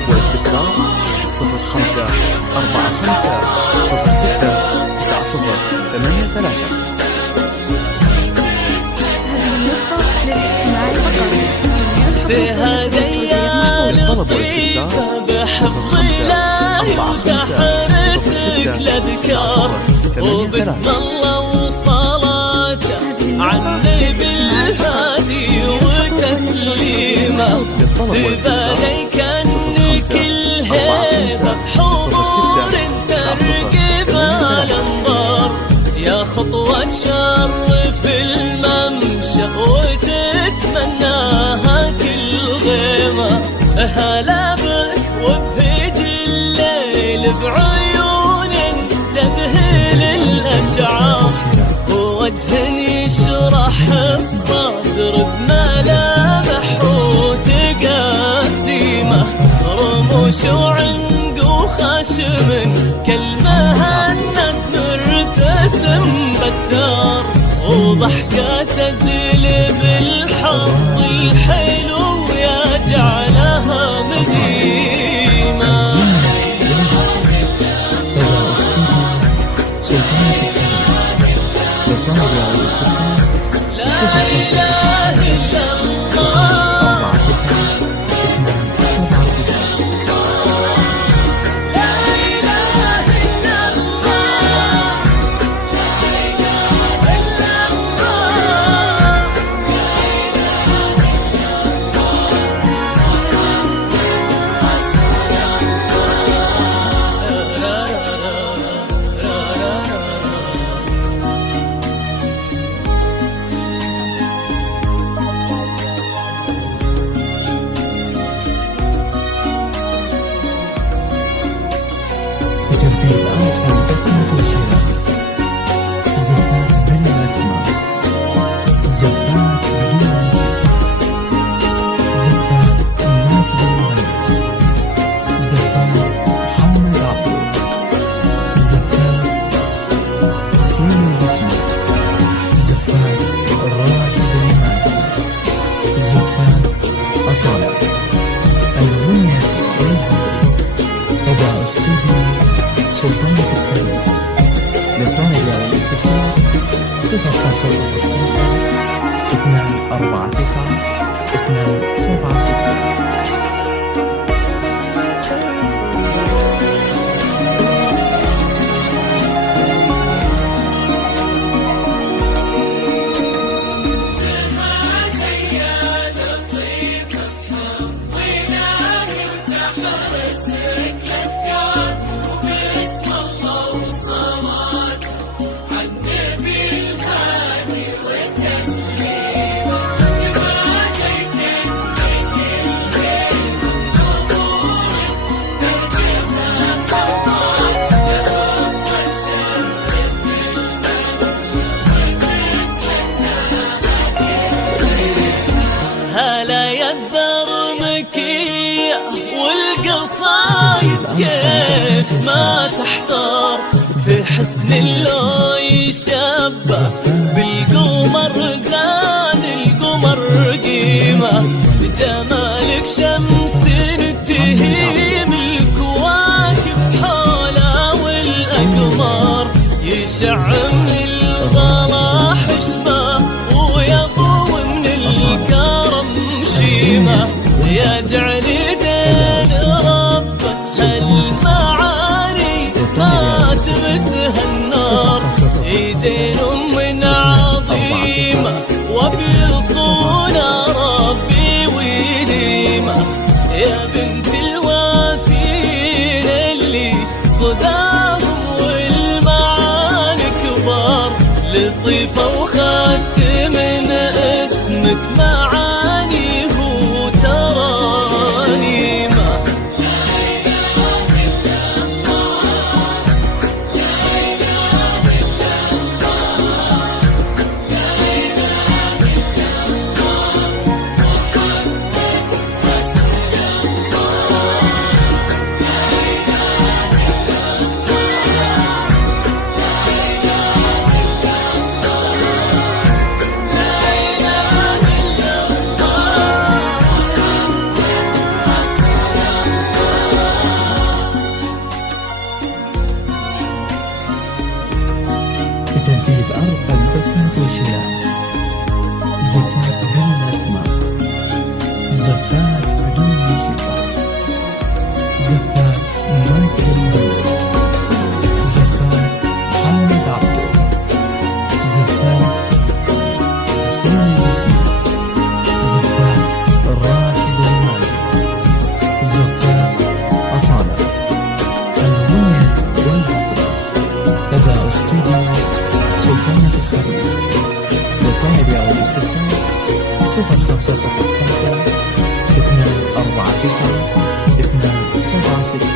للطلب والاستفسار 0545069083. النسخة للاستماع فقط. للطلب والاستفسار بحفظ الله وتحرسك الأذكار وبسم الله وصلاته عني بالهادي وتسليمه تبالي كأنك الهيبة بحضور ترقب الأنظار يا خطوة شرف الممشى وتتمناها كل غيمة هلا بك وبهج الليل بعيون تذهل الأشعار ووجه يشرح الصدر بملامح وتقاسيمه رموش وعنق وخشم كالمهند مرتسم بتار وضحكة تجلب الحظ الحلو يجعلها مجيمة. لا إله إلا الله زفاف بلا أسماء زفاف بدون زفاف ماجد المهندس زفاف محمد عبود زفاف حسين الجسمي زفاف راشد الماجد زفاف أصالة الغنية والحزن تبع استوديو سلطانة الفريق للطالب والاستفسار 0505-249-276. هلا يا الدرمكية والقصايد كيف ما تحتار بحسن اللو يشبه بالقمر زاد القمر قيمة جمالك شمس تهيم الكواكب حولها والأقمار يشع من الغلا حشمة ويضو من الكرم شيمة يجعل دين ربة المعاني ما تمسها النار ايدين من عظيمة وبيصونها ربي وديمة يا بنت الوافين اللي صداهم والمعاني كبار لطيفة وخدت من اسمك معانيه تراني زفات بدون موسيقى. زفات ماجد المهندس. زفات محمد عبده. زفات حسين الجسمي. زفات راشد الماجد. زفات أصالة. المميز والحصري لدى استوديو سلطانة الحرير. للطلب أو الاستفسار 0505 249 276.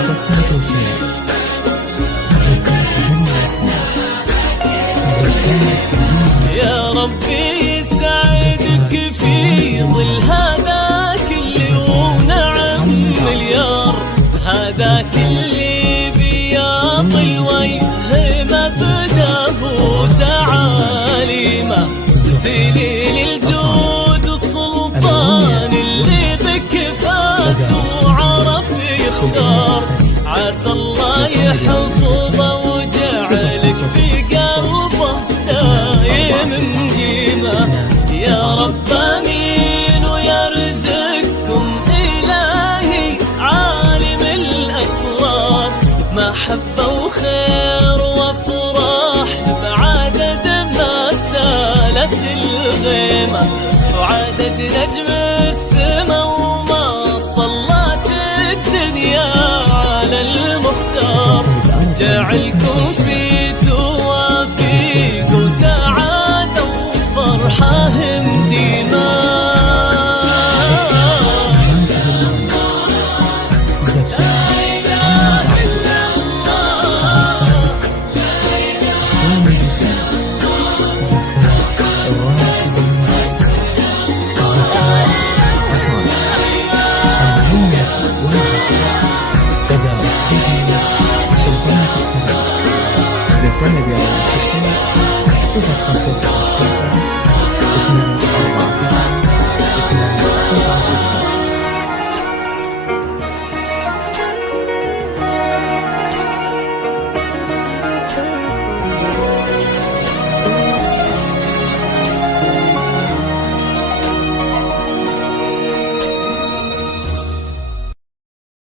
زكاة وشيء. زكاة بدون أسماء. زكاة يا ربي يسعدك في ظل هذاك اللي ونعم مليار. هذاك اللي بياطي ويفهم أبداه وتعاليمه. سليل الجود السلطان اللي بك فاس وعرف يختار. عسى الله يحفظه وجعلك في قلبه دايم مقيمة. يا رب امين ويرزقكم الهي عالم الاسرار. محبة وخير وافراح بعدد ما سالت الغيمة. وعدد نجم السما وما صلت الدنيا على المختار. جعلكم في توافيق وسعادة وفرحهم ديما. للطلب على الاستفسار 0505